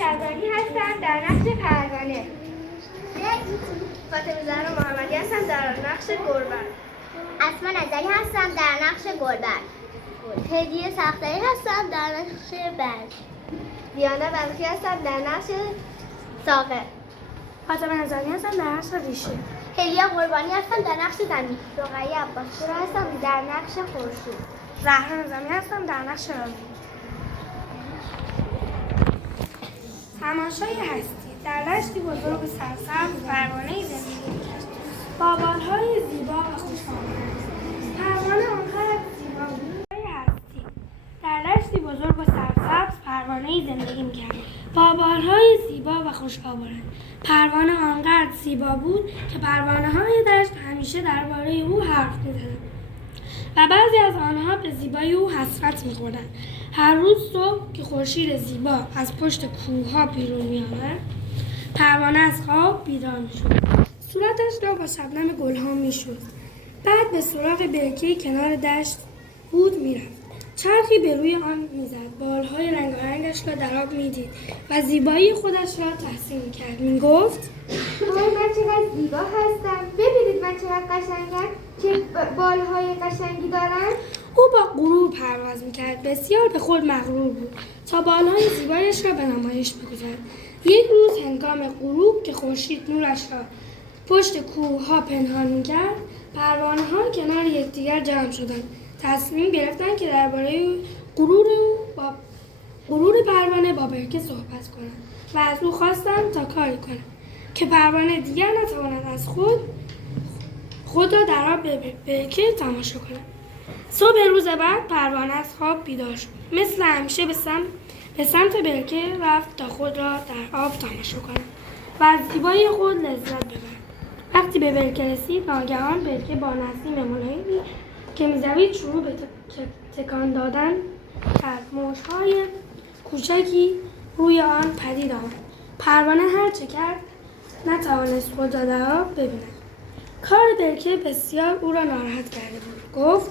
شعبانی هستم در نقش پروانه. فاطمه زهرا محمدی هستم در نقش گربه. اسما نظری هستم در نقش گربه. هدیه سختری هستم در نقش برگ. دیانا بلخی هستم در نقش ساقه. فاطمه نظری هستم در نقش ریشه. هلیا قربانی هستم در نقش زمین. رقیه عباسپور هستم در نقش خورشید. زهرا نظامی هستم در نقش راوی. تماشای هستی در دشتی بزرگ سرسبز پروانه زندگی می‌کرد با بالهای زیبا و خوش‌آمد. پروانه آنقدر زیبا بود. هستی در دشتی بزرگ و سرسبز پروانه زندگی می‌کرد با بالهای زیبا و خوش‌آمد. پروانه آنقدر زیبا بود که پروانه‌های دشت همیشه درباره او حرف می‌زدند و بعضی از آنها به زیبایی او حسرت می‌خوردند. هر روز صبح که خورشید زیبا از پشت کوه‌ها بیرون می‌آمد، پروانه از خواب بیدار می‌شد. صورتش را با شبنم گل‌ها می‌شست. بعد به سراغ برکه‌ای کنار دشت بود می‌رفت. چرخی به روی آن می‌زد، بال‌های رنگارنگش را در آب می‌دید و زیبایی خودش را تحسین می‌کرد. می‌گفت: وای من چقدر زیبا هستم. ببینید من چقدر قشنگم. چه بالهای قشنگی دارم. او با غرور پرواز می‌کرد. بسیار به خود مغرور بود تا بالهای زیبایش را به نمایش بگذارد. یک روز هنگام غروب که خورشید نورش را پشت کوه‌ها پنهان می‌کرد، پروانه‌ها کنار یکدیگر جمع شدند. تصمیم گرفتند که درباره غرور پروانه با برکه صحبت کنند و از او خواستند تا کاری کند که پروانه دیگر نتواند از خود را در آب برکه تماشا کند. صبح روز بعد پروانه از خواب بیدار شد. مثل همیشه به سمت برکه رفت تا خود را در آب تماشا کند و از زیبایی خود لذت ببرد. وقتی به برکه رسید، ناگهان برکه با نسیم ملایمی که می‌دوید شروع به تکان دادن کرد. موج‌های کوچکی روی آن پدید آمد. پروانه هر چه کرد نتوانست خود را در آب ببیند. کار برکه بسیار او را ناراحت کرده بود. گفت: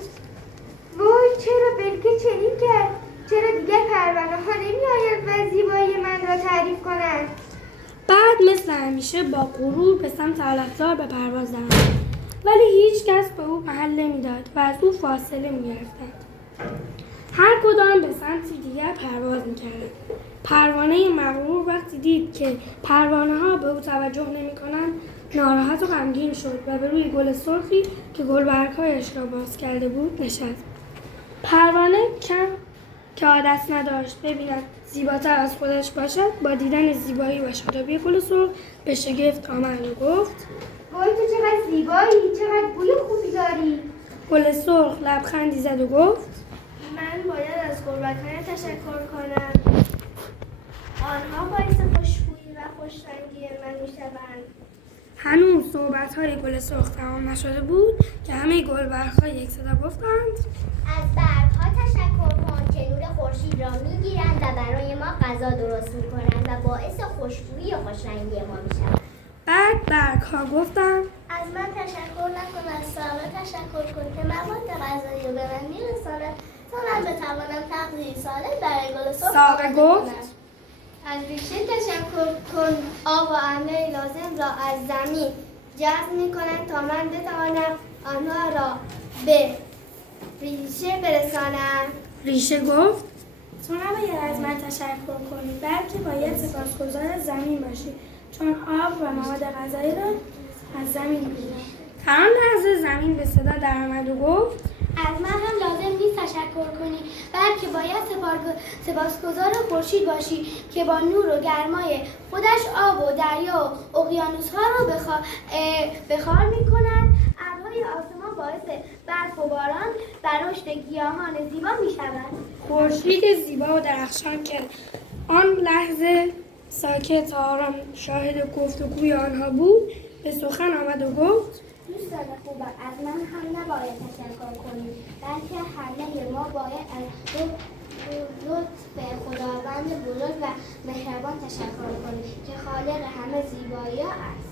وای چرا برکه چنین کرد؟ چرا دیگر پروانه ها نمی آید و زیبایی من را تعریف کنند؟ بعد مثل همیشه با غرور به سمت علفزار به پرواز درآمد، ولی هیچ کس به او محل نمیداد و از او فاصله می‌گرفتند. هر کدام به سمتی دیگر پرواز می‌کردند. پروانه مغرور وقتی دید که پروانه‌ها به او توجه نمی‌کنند، ناراحت و غمگین شد و به روی گل سرخی که گلبرگ‌هایش را باز کرده بود نشست. پروانه که عادت نداشت ببیند زیباتر از خودش باشد، با دیدن زیبایی و شادابی گل سرخ به شگفت آمد و گفت: وای تو چقدر زیبایی، چقدر بوی خوبی داری. گل سرخ لبخندی زد و گفت: من باید از گربه‌ها تشکر کنم. آنها باعث خوشبویی و خوشرنگی من می‌شوند. هنوز صحبت‌های گل سرخ تمام نشده بود که همه گلبرگ‌ها یک صدا گفتند: از برگ‌ها تشکر کن که نور خورشید را می‌گیرند و برای ما غذا درست می‌کنند و باعث خوشبویی و خوشرنگی ما می‌شوند. بعد برگ‌ها گفتند: از من تشکر نکن، از ساقه تشکر کن که مواد غذایی را به من می‌رساند تا من بتوانم تغذیه سالم برای گل سرخ ساقه آماده گفت: کنم. از ریشه تشکر کن. آب و املاح لازم را از زمین جذب می‌کنند تا من بتوانم آنها را به ریشه برسانم. ریشه گفت: تو نباید از من تشکر کنی، بلکه باید سپاسگزار زمین باشی، چون آب و مواد غذایی را از زمین می‌گیرد. در آن لحظه زمین به صدا درآمد و گفت: از من هم لازم نیست تشکر کنی، بلکه باید سپاسگزار خورشید باشی که با نور و گرمای خودش آب و دریا و اقیانوس‌ها را بخار می‌کند. ابرهای آسمان باعث برف و باران و رشد گیاهان زیبا می‌شوند. خورشید زیبا و درخشان که آن لحظه ساکت و آرام شاهد گفتگوی آنها بود، به سخن آمد و گفت: دوستان خوبم، از من هم نباید تشکر کنید، بلکه همه ما باید از لطف خداوند بزرگ و مهربان تشکر کنیم که خالق همه زیبایی‌ها است.